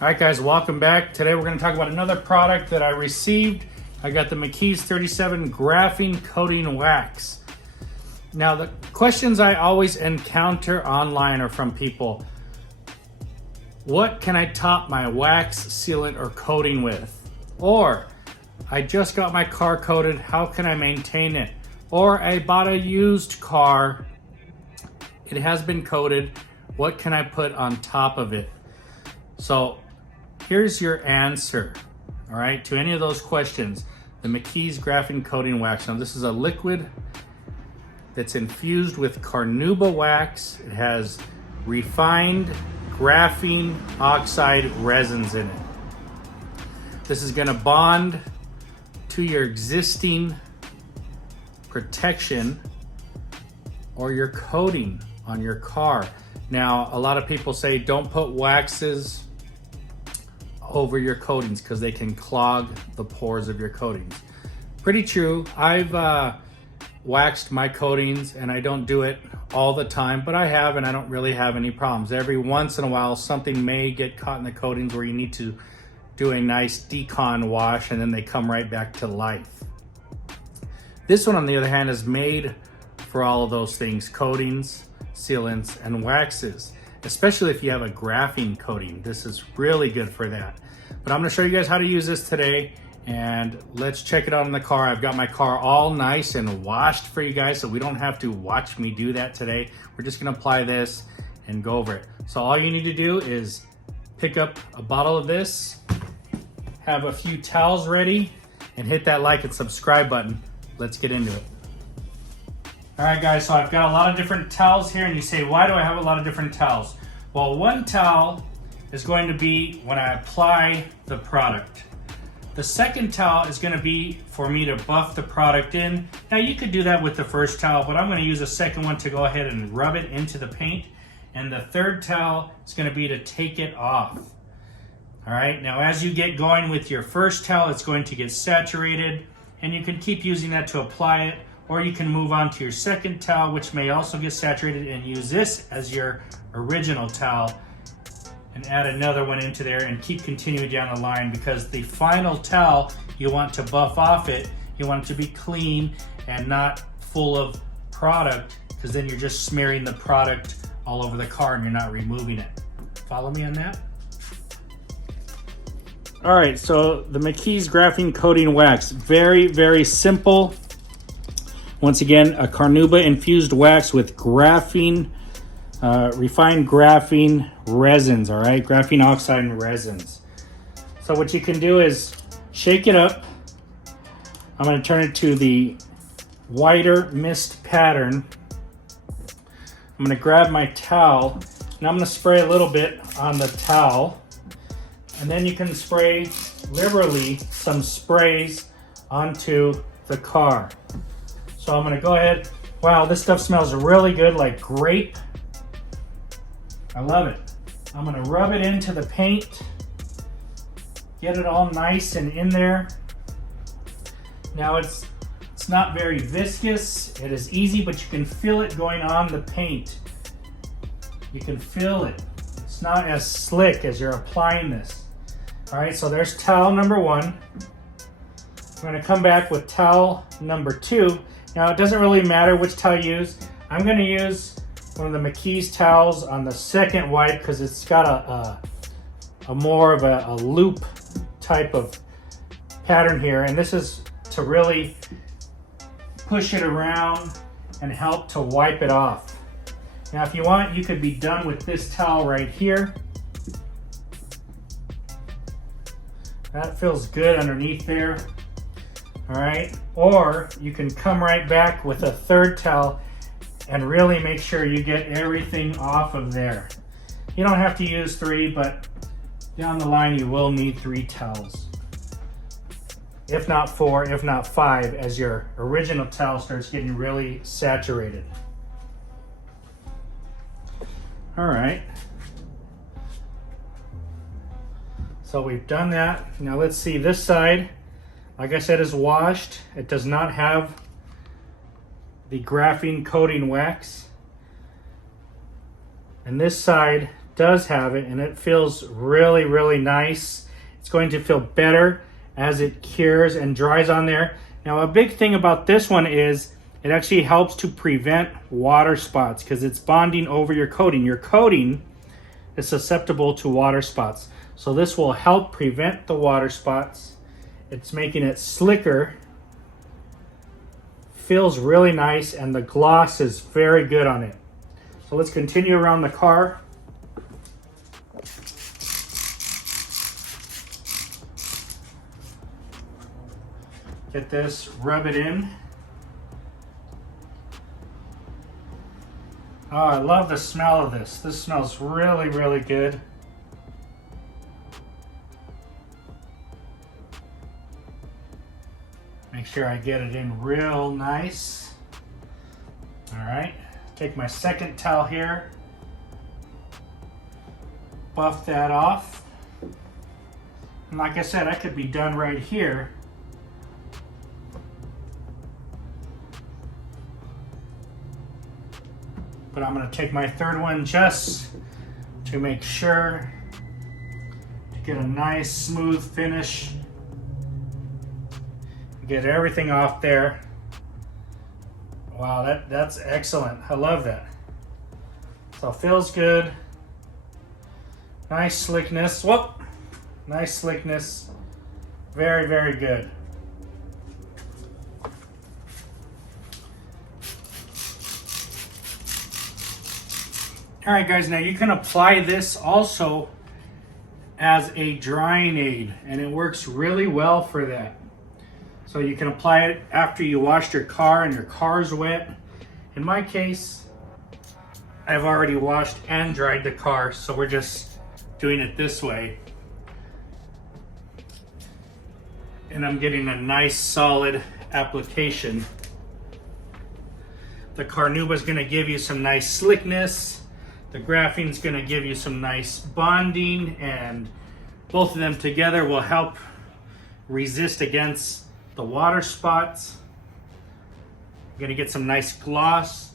Alright guys, welcome back. Today we're going to talk about another product that I received. I got the McKee's 37 Graphene Coating Wax. Now the questions I always encounter online are from people. What can I top my wax, sealant, or coating with? Or, I just got my car coated, how can I maintain it? Or, I bought a used car, it has been coated, what can I put on top of it? So, here's your answer, all right, to any of those questions. The McKee's Graphene Coating Wax. Now, this is a liquid that's infused with carnauba wax. It has refined graphene oxide resins in it. This is gonna bond to your existing protection or your coating on your car. Now, a lot of people say don't put waxes over your coatings because they can clog the pores of your coatings. Pretty true. I've waxed my coatings and I don't do it all the time, but I have, and I don't really have any problems. Every once in a while, something may get caught in the coatings where you need to do a nice decon wash and then they come right back to life. This one, on the other hand, is made for all of those things: coatings, sealants, and waxes. Especially if you have a graphene coating. This is really good for that. But I'm gonna show you guys how to use this today, and let's check it out in the car. I've got my car all nice and washed for you guys, so we don't have to watch me do that today. We're just gonna apply this and go over it. So all you need to do is pick up a bottle of this, have a few towels ready, and hit that like and subscribe button. Let's get into it. All right guys, so I've got a lot of different towels here, and you say, why do I have a lot of different towels? Well, one towel is going to be when I apply the product. The second towel is going to be for me to buff the product in. Now you could do that with the first towel, but I'm going to use the second one to go ahead and rub it into the paint. And the third towel is going to be to take it off. All right, now as you get going with your first towel, it's going to get saturated, and you can keep using that to apply it. Or you can move on to your second towel, which may also get saturated, and use this as your original towel and add another one into there and keep continuing down the line, because the final towel, you want to buff off it. You want it to be clean and not full of product, because then you're just smearing the product all over the car and you're not removing it. Follow me on that? All right, so the McKee's Graphene Coating Wax, very, very simple. Once again, a carnauba infused wax with graphene, refined graphene resins, all right? Graphene oxide resins. So what you can do is shake it up. I'm gonna turn it to the whiter mist pattern. I'm gonna grab my towel, and I'm gonna spray a little bit on the towel. And then you can spray liberally some sprays onto the car. So I'm gonna go ahead. Wow, this stuff smells really good, like grape. I love it. I'm gonna rub it into the paint, get it all nice and in there. Now it's not very viscous. It is easy, but you can feel it going on the paint. You can feel it. It's not as slick as you're applying this. All right, so there's towel number one. I'm gonna come back with towel number two. Now, it doesn't really matter which towel you use. I'm gonna use one of the McKee's towels on the second wipe because it's got a more of a loop type of pattern here. And this is to really push it around and help to wipe it off. Now, if you want, you could be done with this towel right here. That feels good underneath there. All right, or you can come right back with a third towel and really make sure you get everything off of there. You don't have to use three, but down the line you will need 3 towels. If not 4, if not 5, as your original towel starts getting really saturated. All right. So we've done that. Now let's see this side. Like I said, is washed. It does not have the Graphene Coating Wax. And this side does have it, and it feels really, really nice. It's going to feel better as it cures and dries on there. Now, a big thing about this one is it actually helps to prevent water spots because it's bonding over your coating. Your coating is susceptible to water spots. So this will help prevent the water spots. It's making it slicker. Feels really nice, and the gloss is very good on it. So let's continue around the car. Get this, rub it in. Oh, I love the smell of this. This smells really, really good. Make sure I get it in real nice. All right, take my second towel here. Buff that off. And like I said, I could be done right here. But I'm going to take my third one just to make sure to get a nice smooth finish. Get everything off there. Wow, that's excellent. I love that. So it feels good. Nice slickness. Whoop! Nice slickness. Very, very good. All right, guys, now you can apply this also as a drying aid, and it works really well for that. So you can apply it after you washed your car and your car's wet. In my case, I've already washed and dried the car, so we're just doing it this way. And I'm getting a nice solid application. The Carnauba is going to give you some nice slickness. The graphene is going to give you some nice bonding, and both of them together will help resist against the water spots. You're going to get some nice gloss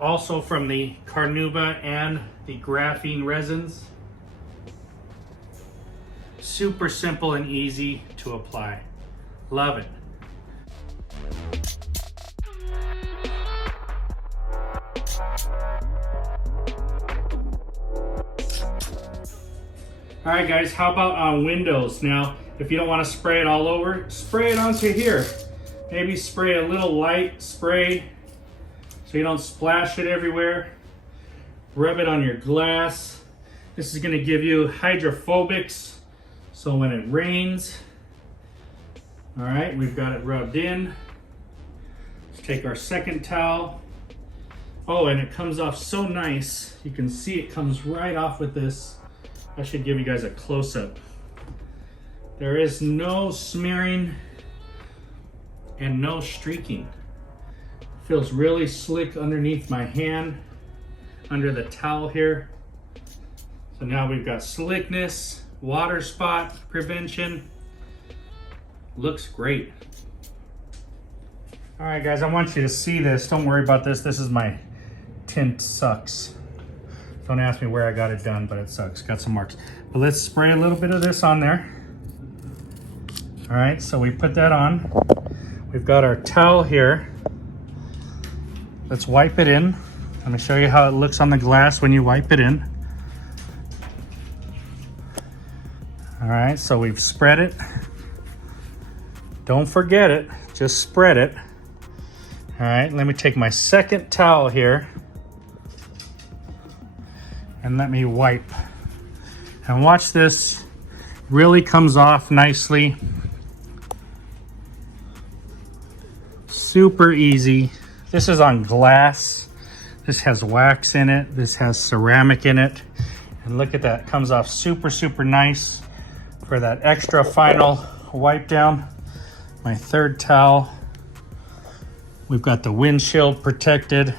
also from the Carnauba and the graphene resins. Super simple and easy to apply. Love it. All right, guys, how about on windows? Now, if you don't want to spray it all over, spray it onto here. Maybe spray a little light spray so you don't splash it everywhere. Rub it on your glass. This is going to give you hydrophobics, so when it rains. All right, we've got it rubbed in. Let's take our second towel. Oh, and it comes off so nice. You can see it comes right off with this. I should give you guys a close-up. There is no smearing and no streaking. Feels really slick underneath my hand, under the towel here. So now we've got slickness, water spot prevention. Looks great. All right, guys, I want you to see this. Don't worry about this. This is my tint sucks. Don't ask me where I got it done, but it sucks. Got some marks. But let's spray a little bit of this on there. All right, so we put that on. We've got our towel here. Let's wipe it in. Let me show you how it looks on the glass when you wipe it in. All right, so we've spread it. Don't forget it, just spread it. All right, let me take my second towel here and let me wipe. And watch this, really comes off nicely. Super easy. This is on glass. This has wax in it. This has ceramic in it. And look at that, comes off super, super nice for that extra final wipe down. My third towel. We've got the windshield protected.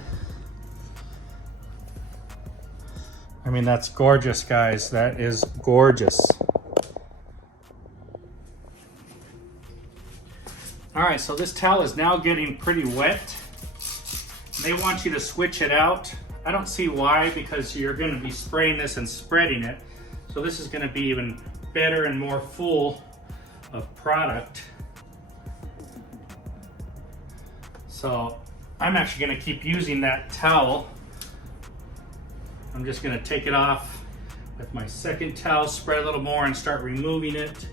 I mean, that's gorgeous, guys. That is gorgeous. All right, so this towel is now getting pretty wet. They want you to switch it out. I don't see why, because you're going to be spraying this and spreading it. So this is going to be even better and more full of product. So I'm actually going to keep using that towel. I'm just going to take it off with my second towel, spread a little more and start removing it.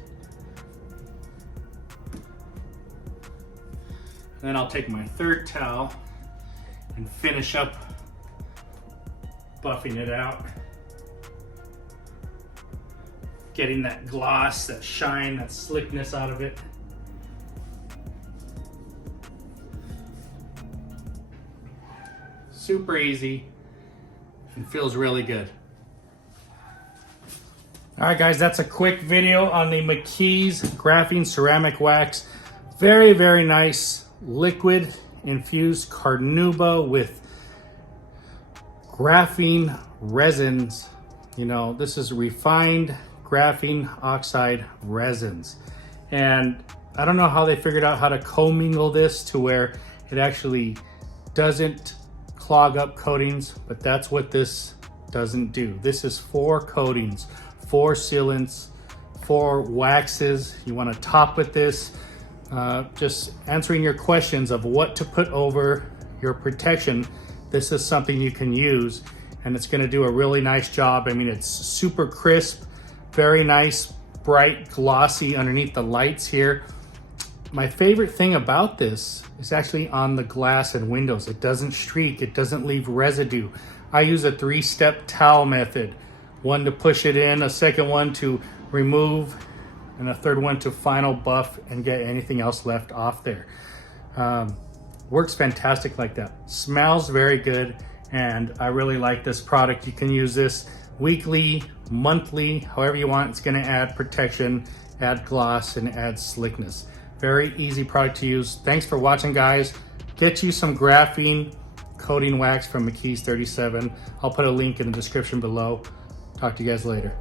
Then I'll take my third towel and finish up buffing it out. Getting that gloss, that shine, that slickness out of it. Super easy and feels really good. All right guys, that's a quick video on the McKee's Graphene Ceramic Wax. Very, very nice liquid infused carnauba with graphene resins. You know, this is refined graphene oxide resins. And I don't know how they figured out how to commingle this to where it actually doesn't clog up coatings, but that's what this doesn't do. This is 4 coatings, 4 sealants, 4 waxes. You want to top with this. Just answering your questions of what to put over your protection. This is something you can use, and it's going to do a really nice job. I mean, it's super crisp, very nice, bright, glossy underneath the lights here. My favorite thing about this is actually on the glass and windows. It doesn't streak, it doesn't leave residue. I use a 3-step towel method. One to push it in, a second one to remove, and a third one to final buff and get anything else left off there. Works fantastic like that. Smells very good, and I really like this product. You can use this weekly, monthly, however you want. It's gonna add protection, add gloss, and add slickness. Very easy product to use. Thanks for watching, guys. Get you some Graphene Coating Wax from McKee's 37. I'll put a link in the description below. Talk to you guys later.